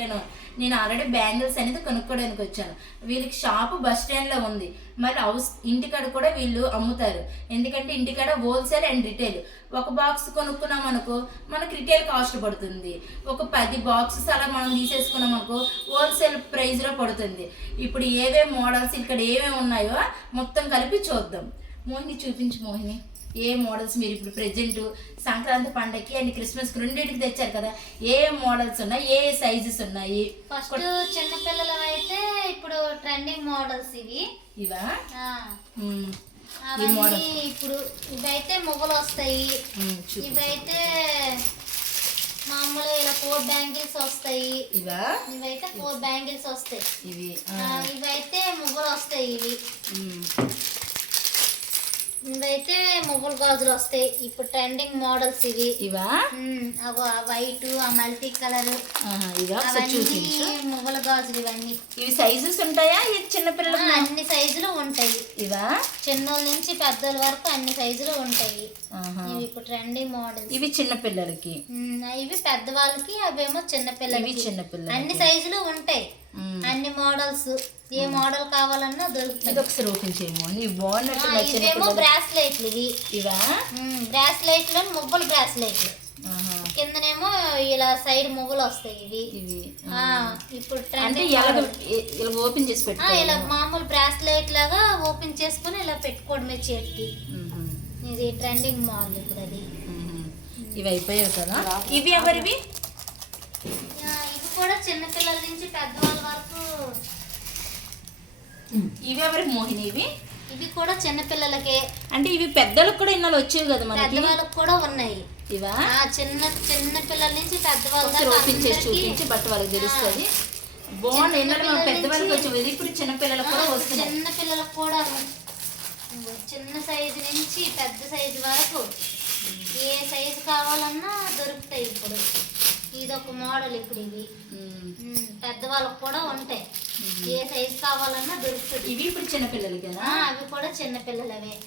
వెళ్ళాను నేను already bangles అనేది కొనుక్కోవడానికి వచ్చాను. వీళ్ళకి షాపు బస్ స్టాండ్లో ఉంది. మరి హౌస్ ఇంటికాడ కూడా వీళ్ళు అమ్ముతారు. ఎందుకంటే ఇంటికాడ హోల్సేల్ అండ్ రిటైల్ ఒక బాక్స్ కొనుక్కున్నాం అనుకో మనకి రిటైల్ కాస్ట్ పడుతుంది. ఒక పది బాక్సెస్ అలా మనం తీసేసుకున్నాం అనుకో హోల్సేల్ ప్రైస్లో పడుతుంది. ఇప్పుడు ఏవే మోడల్స్ ఇక్కడ ఏమేమి ఉన్నాయో మొత్తం కలిపి చూద్దాం. మోహిని చూపించు మోహిని. ఏ మోడల్స్ మీరు ఇప్పుడు ప్రెజెంట్ సంక్రాంతి పండగకి అండ్ క్రిస్మస్కి రెండింటికి తెచ్చారు కదా ఏ మోడల్స్ ఉన్నాయి ఏ సైజెస్ ఉన్నాయి? ఫస్ట్ చిన్న పిల్లలు అయితే ఇప్పుడు ట్రెండింగ్ మోడల్స్ ఇవి. ఇవా? ఇప్పుడు ఇవైతే మొగలు వస్తాయి ఇవైతే మామూలుగా ఇలా ఫోర్ బ్యాంగిల్స్ వస్తాయి. ఇవా? ఇవైతే ఫోర్ బ్యాంగిల్స్ వస్తాయి. ఇవి ఇవైతే ముగ్గులు వస్తాయి ఇవి మ్మ్. ఇవైతే ముగ్గులు గాజులు వస్తాయి. ఇప్పుడు ట్రెండింగ్ మోడల్స్ ఇవి. ఇవా? అగో ఆ వైట్ ఆ మల్టీ కలర్ ముగ్గుల గాజులు ఇవన్నీ. ఇవి సైజెస్ ఉంటాయా? ఇది ఆ, చిన్నపిల్లలకు అన్ని సైజులు ఉంటాయి. ఇవా? చిన్నోళ్ళ నుంచి పెద్దోళ్ళ వరకు అన్ని సైజులు ఉంటాయి. ఇవి ఇప్పుడు ట్రెండింగ్ మోడల్స్ ఇవి చిన్నపిల్లలకి ఇవి పెద్దవాళ్ళకి అవేమో చిన్న పిల్లలకి. చిన్నపిల్లలకి అన్ని సైజులు ఉంటాయి. అన్ని మోడల్స్ ఏ మోడల్ కావాలన్నా దొరుకుతాయి. ఇది ఒకసారి ఓపెన్ చేయము ఇవి బాగున్నట్టు ఇవేమో బ్రాస్లెట్లు ఇవి. ఇవా? బ్రాస్లెట్లు ముగ్గులు బ్రాస్లెట్లు. కిందనేమో ఇలా సైడ్ ముగ్గులు వస్తాయి ఇవి. ఇవి ఇప్పుడు అంటే ట్రెండింగ్. ఇలా ఓపెన్ చేసి పెట్టుకోవాలి ఇలా మామూలు బ్రాస్లెట్ లాగా ఓపెన్ చేసుకొని ఇలా పెట్టుకోవడమే చేతికి. ఇది ట్రెండింగ్ మోడల్ ఇప్పుడు అది. ఇవి అయిపోయాయి కదా? ఇవి ఎవరివి? ఇవి కూడా చిన్నపిల్లల నుంచి వరకు ఇవి ఎవరికి మోహిని ఇవి? ఇవి కూడా చిన్నపిల్లలకే. అంటే ఇవి పెద్దలకు కూడా ఇన్నాళ్ళు వచ్చేవి కదా మనకి? పెద్దవాళ్ళకి కూడా ఉన్నాయి. ఇవా? ఆ చిన్న చిన్న పిల్లల నుంచి పెద్దవాళ్ళ ఒకసారి దాకా ఓపెన్ చేసి అందరికీ చూపించి బట్ట వాళ్ళకి తెలుస్తుంది. బాగుంది మన పెద్దవాళ్ళకి వచ్చేవి ఇది ఇప్పుడు చిన్న పిల్లలకు కూడా వస్తున్నాయి. చిన్న పిల్లలకు కూడా చిన్న సైజు నుంచి పెద్ద సైజు వరకు ఏ సైజు కావాలన్నా దొరుకుతాయి ఇప్పుడు. ఇది ఒక మోడల్ ఇప్పుడు ఇవి. పెద్దవాళ్ళకు కూడా ఉంటాయి. ఏ సైజు కావాలన్నా దొరుకుతుంది. ఇవి ఇప్పుడు చిన్న పిల్లలకి కదా అవి కూడా చిన్న పిల్లలవే.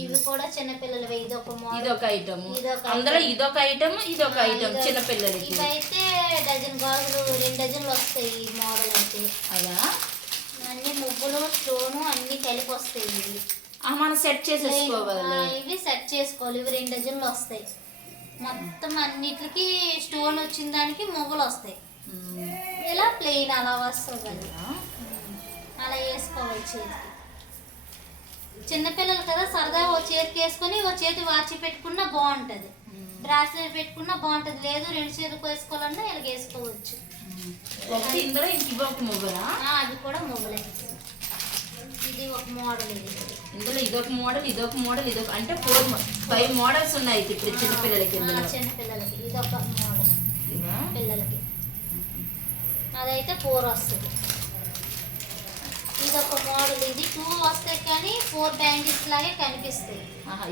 ఇవి కూడా చిన్న పిల్లలవే. ఇది ఒక ఇది మోడల్ ఒక ఐటమ్. ఇదొక అందులో ఇదొక ఐటమ్ ఇది ఒక ఐటమ్. ఇదొక- చిన్న పిల్లలకి. ఇవైతే డజన్ గాజులు రెండు డజన్లు వస్తాయి ఈ మోడల్ అయితే. అలా? అన్ని ముగ్గులు స్టోను అన్ని కలిపి వస్తాయి ఇవి. మనం సెట్ చేసేసుకోవాలి. ఇవి సెట్ చేసుకోవాలి. ఇవి రెండు డజన్లు వస్తాయి. మొత్తం అన్నిటికి స్టోన్ వచ్చిన దానికి ముగ్గులు వస్తాయి. ఇలా ప్లెయిన్ అలా వస్తుంది అది. అలా వేసుకోవాలి చేతికి. చిన్నపిల్లలు కదా సరదా ఓ చేతికి వేసుకొని ఓ చేతి వాచి పెట్టుకున్నా బాగుంటుంది. బ్రాస్లెట్ పెట్టుకున్నా బాగుంటుంది. లేదు రెండు చేతులకు వేసుకోవాలన్నా ఇలా వేసుకోవచ్చు. ఇందులో ఇంక ఇవి ఒక ముగ్గురా ఆ, అవి కూడా మొగలే ఇది ఒక మోడల్ ఇది. ఇందులో ఇదొక మోడల్ ఇదొక మోడల్ ఇదొక అంటే ఫోర్ ఫైవ్ మోడల్స్ ఉన్నాయి ఇప్పుడు చిన్న పిల్లలకి ఆ, ఇందులో. చిన్నపిల్లలకి ఇది ఒక మోడల్? పిల్లలకి. అదైతే ఫోర్ వస్తుంది. ఇది ఒక మోడల్ ఇది టూ వస్తాయి కానీ ఫోర్ బ్యాంగిల్స్ లాగే కనిపిస్తాయి.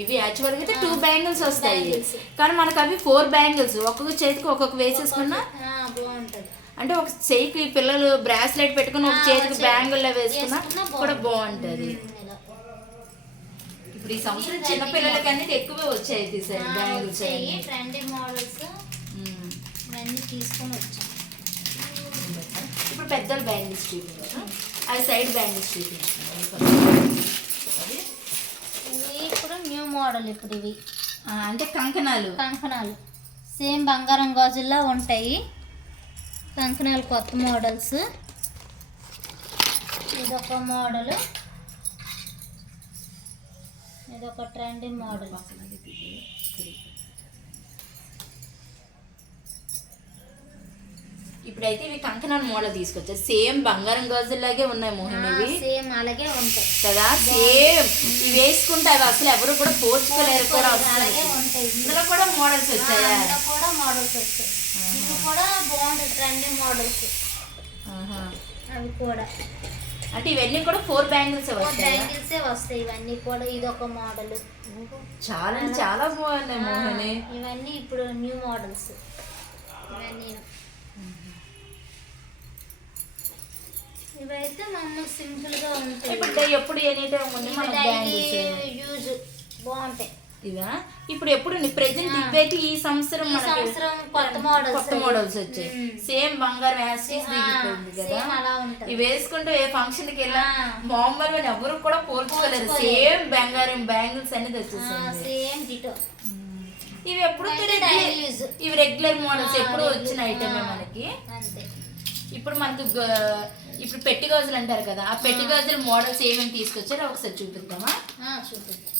ఇవి యాక్చువల్ అయితే టూ బ్యాంగిల్స్ వస్తాయి. కానీ మనకు అవి ఫోర్ బ్యాంగిల్స్ ఒక్కొక్క చేతికి ఒక్కొక్క వేసేసుకున్నా బాగుంటది. అంటే ఒక చేయికి పిల్లలు బ్రాస్లెట్ పెట్టుకుని ఒక ఆ, చేతికి చేతికి బ్యాంగిల్ వేసుకున్నా కూడా బాగుంటది. ఇప్పుడు ఈ సంవత్సరం చిన్న పిల్లలకి అన్నిటి ఎక్కువే వచ్చాయి ఆ, తీసారు బ్యాంగిల్స్ తీసుకొని వచ్చాం. ఇప్పుడు పెద్దల బ్యాంగిల్స్ చూపించారు అవి సైడ్ బ్యాంగిల్స్ చూపించారు ఇప్పుడు న్యూ మోడల్ ఇప్పుడు ఇవి. అంటే కంకణాలు. కంకణాలు. సేమ్ బంగారం గాజుల్లా ఉంటాయి. కంకణాలు కొత్త మోడల్స్. ఇదొక మోడల్. ఇదొక ట్రెండింగ్ మోడల్. ఇప్పుడైతే ఇవి కంకణాల మోడల్ తీసుకొచ్చారు. సేమ్ బంగారం గాజుల్లాగే ఉన్నాయి మోహిని ఇవి సేమ్ అలాగే ఉంటాయి. కదా? సేమ్. ఇవి వేసుకుంటే అవి అసలు ఎవరు కూడా పోల్చుకోలేరు కూడా అసలు అలాగే ఉంటాయి. ఇందులో కూడా మోడల్స్ వచ్చాయా? కూడా మోడల్స్ వచ్చాయి. ఇవి కూడా బాగుంటాయి ట్రెండింగ్ మోడల్స్. అవి కూడా. అంటే ఇవన్నీ కూడా ఫోర్ బ్యాంగిల్స్ బ్యాంగిల్సే వస్తాయి? ఇవన్నీ కూడా ఇదొక మోడల్ చాలా చాలా బాగున్నాయి మోహిని. ఇవన్నీ ఇప్పుడు న్యూ మోడల్స్ ఇవన్నీ. ఇవైతే మామూలు సింపుల్గా ఉంటాయి. ఇప్పుడు ఎప్పుడు ఎనీ టైం ఉంది యూజ్ బాగుంటాయి. ఇవా ఇప్పుడు ఎప్పుడు ప్రెసెంట్ ఇవైతే ఈ సంవత్సరం కొత్త మోడల్స్ కొత్త మోడల్స్ వచ్చాయి. సేమ్ బంగారం యాసిస్ కదా? ఇవి వేసుకుంటే ఏ ఫంక్షన్కి వెళ్ళా. మామూలు ఎవరు కూడా పోల్చుకోలేరు పోల్చుకోలేరు. సేమ్ బంగారం బ్యాంగిల్స్ అనేది వచ్చేసింది సేమ్ డిటో ఇవి ఎప్పుడు. ఇవి రెగ్యులర్ మోడల్స్ ఎప్పుడు. వచ్చిన ఐటమే. మనకి? ఇప్పుడు మనకు ఇప్పుడు పెట్టి గాజులు అంటారు కదా ఆ పెట్టి గాజుల మోడల్స్ ఏమేమి తీసుకొచ్చారో ఒకసారి చూపిద్దామా? చూపిద్దాం.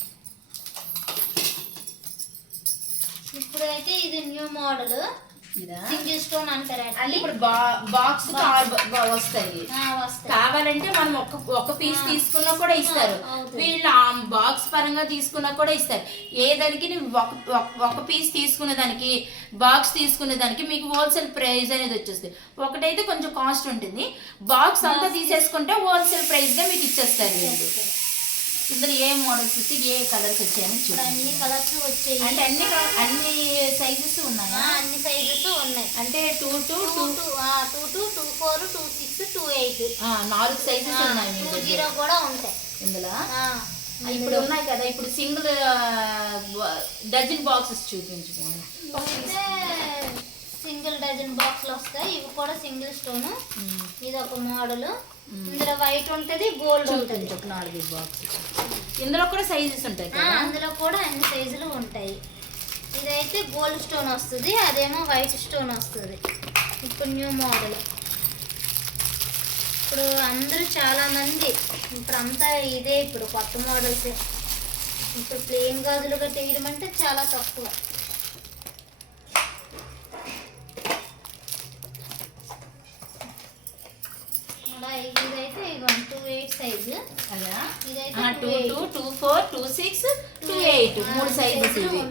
ఇప్పుడైతే ఇది న్యూ మోడల్ సింగిల్ స్టోన్ అంటారు అంటే ఇప్పుడు బాక్స్ వస్తాయి. కావాలంటే మనం ఒక ఒక పీస్ తీసుకున్నా కూడా ఇస్తారు. వీళ్ళు ఆ బాక్స్ పరంగా తీసుకున్నా కూడా ఇస్తారు. ఏ దానికి ఒక పీస్ తీసుకునే దానికి బాక్స్ తీసుకునే దానికి మీకు హోల్సేల్ ప్రైస్ అనేది వచ్చేస్తుంది. ఒకటైతే కొంచెం కాస్ట్ ఉంటుంది. బాక్స్ అంతా తీసేసుకుంటే హోల్సేల్ ప్రైస్గా మీకు ఇచ్చేస్తారు. ఇందులో ఏ మోడల్స్ వచ్చి ఏ కలర్స్ వచ్చాయని చూడండి. అన్ని కలర్స్ వచ్చాయి. అంటే అన్ని అన్ని సైజెస్ ఉన్నాయా? అన్ని సైజెస్ ఉన్నాయి. అంటే two two two two. Two two two four two six two eight. నాలుగు సైజెస్ ఉన్నాయి టూ జీరో కూడా ఉంటాయి. ఇందులో? ఇప్పుడు ఉన్నాయి కదా ఇప్పుడు సింగిల్ డజన్ బాక్సెస్ చూపించుకోండి. సింగిల్ డజన్ బాక్స్లు వస్తాయి. ఇవి కూడా సింగిల్ స్టోన్. ఇది ఒక మోడల్. ఇందులో వైట్ ఉంటది గోల్డ్ ఉంటది. ఒక నాలుగు బాక్సెస్ ఇందులో కూడా సైజెస్ ఉంటాయి అందులో కూడా అన్ని సైజులు ఉంటాయి. ఇదైతే గోల్డ్ స్టోన్ వస్తుంది అదేమో వైట్ స్టోన్ వస్తుంది. ఇప్పుడు న్యూ మోడల్ ఇప్పుడు అందరూ చాలా మంది ఇప్పుడు అంతా ఇదే ఇప్పుడు కొత్త మోడల్స్ ఇప్పుడు ప్లెయిన్ గాజులుగా తీయడం అంటే చాలా తక్కువ. ఇదైతే టూ ఎయిట్ సైజు అదా two. Two two four two six two eight మూడు సైజెస్ ఇవి.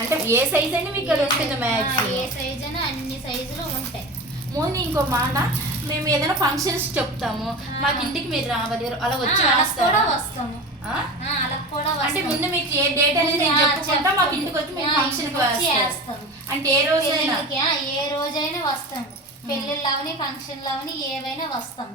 అంటే ఏ సైజ్ అయినా మీకు ఇక్కడ ఆ, మ్యాక్స్ ఏ సైజ్ అయినా అన్ని సైజులు ఉంటాయి. మోని ఇంకో మాట. మేము ఏదైనా ఫంక్షన్స్ చెప్తాము. మాకు ఇంటికి మీరు రావాలి. అలా వచ్చి కూడా వస్తాము. అంటే. ముందు మీకు ఏ డేట్ అనేది చెప్పుకుంటా మాకు. ఇంటికి వచ్చి మేము ఫంక్షన్. అంటే ఏ రోజైనా. ఏ రోజైనా వస్తాము. పెళ్ళిళ్ళు అవని ఫంక్షన్లు అవని ఏవైనా వస్తాం.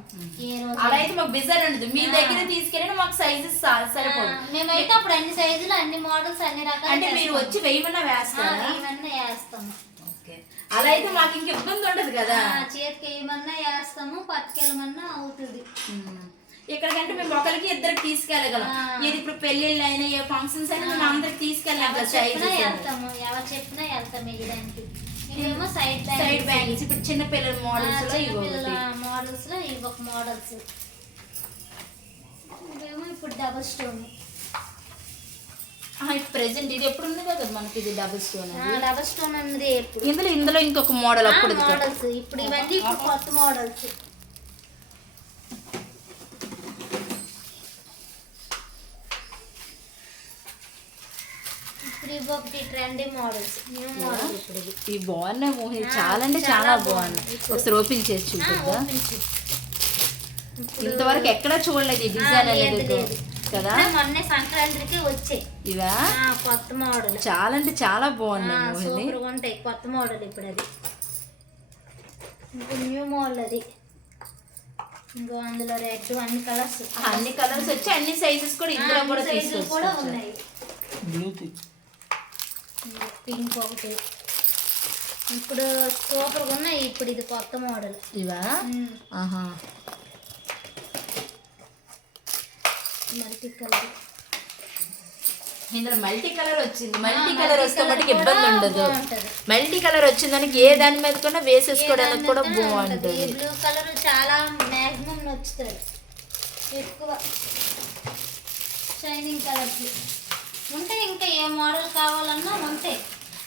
ఏ రోజు అలా అయితే మాకు బిజర్ ఉండదు మీ దగ్గర తీసుకెళ్ళి మాకు సైజెస్ సరిపోదు. మేమైతే అప్పుడు అన్ని సైజులు అన్ని మోడల్స్ అన్ని రకాలు అంటే మీరు వచ్చి వెయ్యమన్నా వేస్తారా? ఏమన్నా వేస్తాము. ఓకే. అలా అయితే మాకు ఇంక ఇబ్బంది ఉండదు కదా. చేతికి ఏమన్నా వేస్తాము పట్టుకెళ్ళమన్నా అవుతుంది. ఉమ్. ఇక్కడికంటే మేము ఒకరికి ఇద్దరికి తీసుకెళ్ళగలం. ఇది ఇప్పుడు పెళ్ళిళ్ళు అయినా ఏ ఫంక్షన్స్ అయినా మేము అందరికి తీసుకెళ్ళాం ఎవరు కదా ఎవరు చెప్పినా వెళ్తాం వేయడానికి. ఇవేమో సైడ్ సైడ్ బ్యాంగిల్స్ ఇప్పుడు చిన్న పిల్లల మోడల్స్లో ఇవి మోడల్స్లో ఇవి ఒక మోడల్స్ ఇవేమో ఇప్పుడు డబుల్ స్టోన్ ప్రెసెంట్ ఇది ఎప్పుడు ఉంది కదా మనకి ఇది డబుల్ స్టోన్ డబుల్ స్టోన్ ఇప్పుడు. ఇందులో ఇందులో ఇంకొక మోడల్ అప్పుడు. మోడల్స్ ఇప్పుడు ఇవన్నీ ఇప్పుడు కొత్త మోడల్స్ ఇప్పుడు ఇవి బాగున్నాయి చాలా అంటే చాలా బాగున్నాయి. ఒకసారి ఓపెన్ చేసి. ఇప్పుడు ఇంతవరకు ఎక్కడా చూడలేదు ఈ డిజైన్ అనేది. కదా? మొన్నే సంక్రాంతికి వచ్చాయి. ఇవా? కొత్త మోడల్. చాలా అంటే చాలా బాగున్నాయి మోహిని. ఉంటాయి కొత్త మోడల్ ఇప్పుడు అది. ఇప్పుడు న్యూ మోడల్ అది. ఇంకో అందులో రెడ్ అన్ని కలర్స్ అన్ని కలర్స్ వచ్చి అన్ని సైజెస్ కూడా ఇందులో కూడా కూడా ఉన్నాయి. పింక్ ఒకటి. ఇప్పుడు సూపర్గా ఉన్నాయి. ఇప్పుడు ఇది కొత్త మోడల్. ఇవా? ఆహా. మల్టీ కలర్ ఇందులో మల్టీ కలర్ వచ్చింది. మల్టీ కలర్ వస్తే మటుకు ఇబ్బంది ఉండదు. మల్టీ కలర్ వచ్చిన దానికి ఏ దాని మీద కూడా వేసేసుకోవడానికి కూడా బాగుంటుంది. బ్లూ కలర్ చాలా మ్యాక్సిమం నచ్చుతుంది. ఎక్కువ. Shining colours. ఉంటాయి ఇంకా ఏ మోడల్ కావాలన్నా ఉంటాయి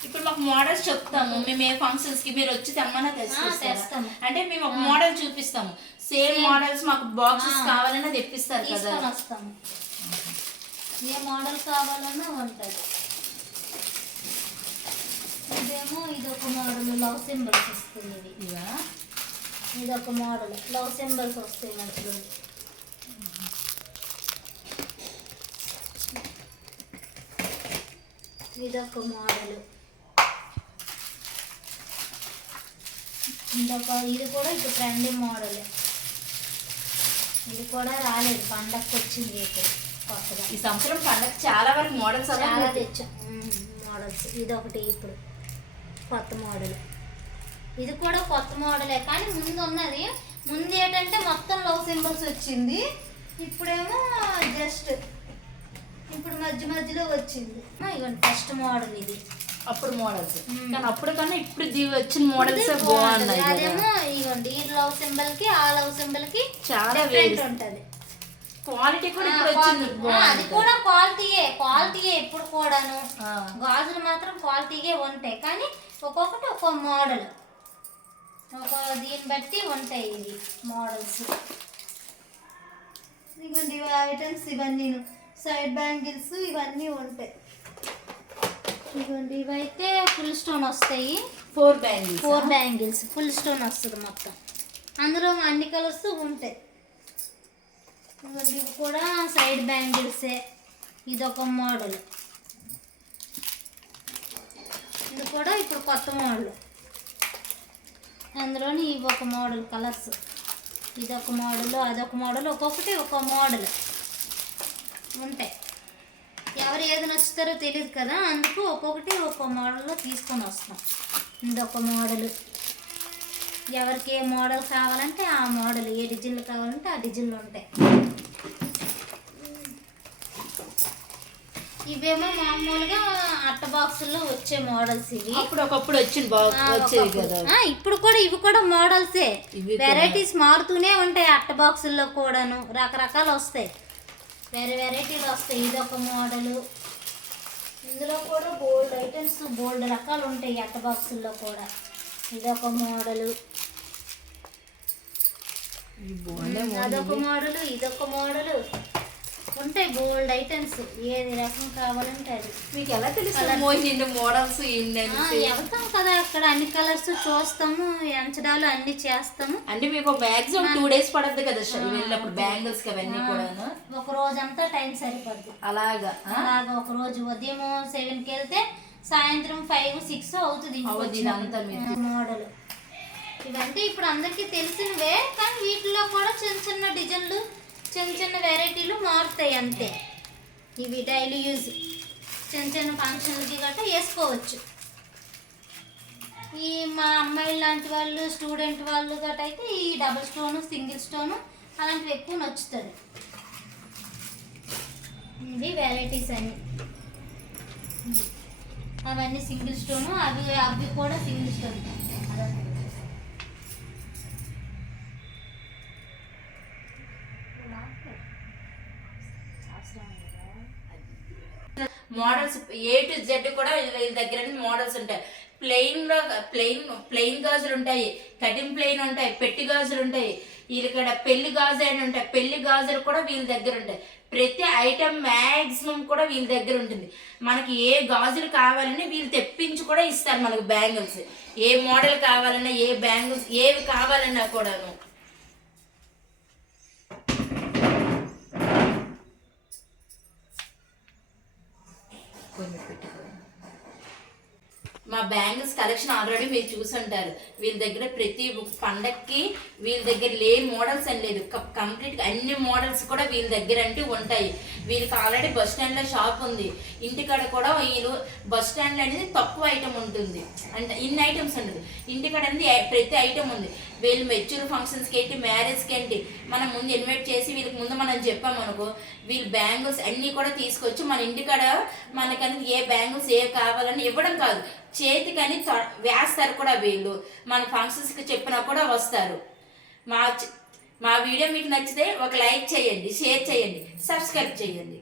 ఇప్పుడు మాకు మోడల్స్ చెప్తాము. మేము ఏ ఫంక్షన్స్కి మీరు వచ్చి తెమ్మన్నా తెస్తాము. అంటే మేము ఒక మోడల్ చూపిస్తాము. సేమ్ మోడల్స్ మాకు బాక్సెస్ కావాలన్నా తెప్పిస్తారు కదా. వస్తాము ఏ మోడల్ కావాలన్నా ఉంటుంది. ఇదేమో ఇది ఒక మోడల్ లవ్ సింబల్స్ వస్తుంది ఇది. ఇది ఒక మోడల్ లవ్ సింబల్స్ వస్తాయి మధ్యలో. ఇది ఒక మోడల్ ఇదొక ఇది కూడా ఇప్పుడు ట్రెండింగ్ మోడల్ ఇది కూడా రాలేదు పండగకి వచ్చింది ఇప్పుడు కొత్తగా. ఈ సంవత్సరం పండగ చాలా వరకు మోడల్స్ చాలా తెచ్చాం. మోడల్స్ ఇది ఒకటి ఇప్పుడు కొత్త మోడల్ ఇది కూడా కొత్త మోడలే కానీ ముందు ఉన్నది. ముందు ఏంటంటే మొత్తం లవ్ సింబల్స్ వచ్చింది. ఇప్పుడేమో జస్ట్ ఇప్పుడు మధ్య మధ్యలో వచ్చింది. ఇదిగోండి ఫస్ట్ మోడల్ ఇది. అప్పుడు మోడల్స్. కానీ అప్పుడు కన్నా ఇప్పుడు వచ్చిన మోడల్స్ బాగున్నాయి. అదేమో ఇదిగోండి ఈ లవ్ సింబల్కి ఆ లవ్ సింబల్కి చాలా డిఫరెంట్. ఉంటది. క్వాలిటీ కూడా ఇప్పుడు వచ్చింది. అది కూడా క్వాలిటీయే క్వాలిటీయే ఇప్పుడు కూడాను. గాజులు మాత్రం క్వాలిటీగా ఉంటాయి. కానీ ఒక్కొక్కటి ఒక్కో మోడల్ ఒక దీన్ని బట్టి ఉంటాయి ఇవి మోడల్స్ ఇదిగోండి ఐటమ్స్ ఇవన్నీ సైడ్ బ్యాంగిల్స్ ఇవన్నీ ఉంటాయి. ఇదిగోండి ఇవైతే ఫుల్ స్టోన్ వస్తాయి. Four bangles four bangles full stone వస్తుంది మొత్తం. అందులో అన్ని కలర్స్ ఉంటాయి. ఇవి కూడా సైడ్ బ్యాంగిల్సే ఇది ఒక మోడల్ ఇది కూడా ఇప్పుడు కొత్త మోడల్ అందులోని ఇవి ఒక మోడల్ కలర్స్ ఇది ఒక మోడల్ అదొక మోడల్ ఒక్కొక్కటి ఒక మోడల్ ఉంటాయి ఎవరు ఏది నచ్చుతారో తెలియదు కదా అందుకు ఒక్కొక్కటి ఒక్కో మోడల్లో తీసుకొని వస్తాం ఇదొక మోడల్. ఎవరికి ఏ మోడల్ కావాలంటే ఆ మోడల్ ఏ డిజైన్లు కావాలంటే ఆ డిజైన్లు ఉంటాయి. ఇవేమో మామూలుగా అట్ట బాక్సుల్లో వచ్చే మోడల్స్ ఇవి. అప్పుడు ఒకప్పుడు వచ్చింది. కదా. ఇప్పుడు కూడా ఇవి కూడా మోడల్సే. వెరైటీస్ మారుతూనే ఉంటాయి అట్ట బాక్సుల్లో కూడాను రకరకాలు వస్తాయి. వేరే వెరైటీలు వస్తాయి. ఇది ఒక మోడలు. ఇందులో కూడా బోల్డ్ ఐటమ్స్ బోల్డ్ రకాలు ఉంటాయి అట్ట బాక్సుల్లో కూడా. ఇది ఒక మోడలు. అదొక మోడలు ఇదొక మోడలు. ఉంటాయి బోల్డ్ ఐటమ్స్ ఏది రకం కావాలంటే అది. మీకు ఎలా ఇన్ని మోడల్స్ ఆ, వెళ్తాం కదా అక్కడ. అన్ని కలర్స్ చూస్తాము ఎంచడాలు అన్ని చేస్తాము. అంటే మీకు మాక్సిమం టూ డేస్ పడద్దు కదా వెళ్ళినప్పుడు బ్యాంగిల్స్ అవన్నీ కూడాను. ఒక రోజంతా టైం సరిపోద్ది. అలాగా? అలాగా ఒక రోజు ఉదయం సెవెన్కి వెళ్తే సాయంత్రం ఫైవ్ సిక్స్ అవుతుంది. మోడల్ ఇవంటే ఇప్పుడు అందరికీ తెలిసినవే కానీ వీటిలో కూడా చిన్న చిన్న డిజైన్లు చిన్న చిన్న వెరైటీలు మారుతాయి అంతే. ఇవి డైలీ యూజ్ చిన్న చిన్న ఫంక్షన్లకి గట్రా వేసుకోవచ్చు. ఈ మా అమ్మాయిలు లాంటి వాళ్ళు స్టూడెంట్ వాళ్ళు గట్రా అయితే ఈ డబుల్ స్టోను సింగిల్ స్టోను అలాంటివి ఎక్కువ నచ్చుతుంది ఇవి వెరైటీస్ అన్ని. అవన్నీ సింగిల్ స్టోను అవి అవి కూడా single stone models A to Z కూడా వీళ్ళ దగ్గర మోడల్స్ ఉంటాయి. ప్లెయిన్లో ప్లెయిన్ ప్లెయిన్ గాజులు ఉంటాయి. కటింగ్ ప్లెయిన్ ఉంటాయి. పెట్టి గాజులు ఉంటాయి. ఇక్కడ పెళ్ళి గాజు అని ఉంటాయి. పెళ్ళి గాజులు కూడా వీళ్ళ దగ్గర ఉంటాయి. ప్రతి ఐటమ్ మ్యాక్సిమం కూడా వీళ్ళ దగ్గర ఉంటుంది. మనకి ఏ గాజులు కావాలని వీళ్ళు తెప్పించి కూడా ఇస్తారు మనకు బ్యాంగిల్స్. ఏ మోడల్ కావాలన్నా ఏ బ్యాంగిల్స్ ఏవి కావాలన్నా కూడాను. కొన్ని పెట్టుకో మా బ్యాంగిల్స్ కలెక్షన్ ఆల్రెడీ మీరు చూసుంటారు. వీళ్ళ దగ్గర ప్రతి పండక్కి వీళ్ళ దగ్గర లేని మోడల్స్ అని లేదు. కంప్లీట్గా అన్ని మోడల్స్ కూడా వీళ్ళ దగ్గర అంటే ఉంటాయి. వీళ్ళకి ఆల్రెడీ బస్ స్టాండ్లో షాప్ ఉంది. ఇంటికాడ కూడా వీళ్ళు బస్ స్టాండ్ అనేది తక్కువ ఐటమ్ ఉంటుంది. అంటే ఇన్ని ఐటమ్స్ ఉండదు. ఇంటికాడ అనేది ప్రతి ఐటమ్ ఉంది. వీళ్ళు మెచ్యూర్ ఫంక్షన్స్కి ఏంటి మ్యారేజ్కి ఏంటి మనం ముందు ఇన్వైట్ చేసి వీళ్ళకి ముందు మనం చెప్పామనుకో వీళ్ళు బ్యాంగిల్స్ అన్నీ కూడా తీసుకొచ్చి మన ఇంటికాడ మనకనేది ఏ బ్యాంగిల్స్ ఏ కావాలని ఇవ్వడం కాదు. చేతికని వేస్తారు కూడా వీళ్ళు. మన ఫంక్షన్స్కి చెప్పినా కూడా వస్తారు. మా మా వీడియో మీకు నచ్చితే ఒక లైక్ చేయండి షేర్ చేయండి సబ్స్క్రైబ్ చేయండి.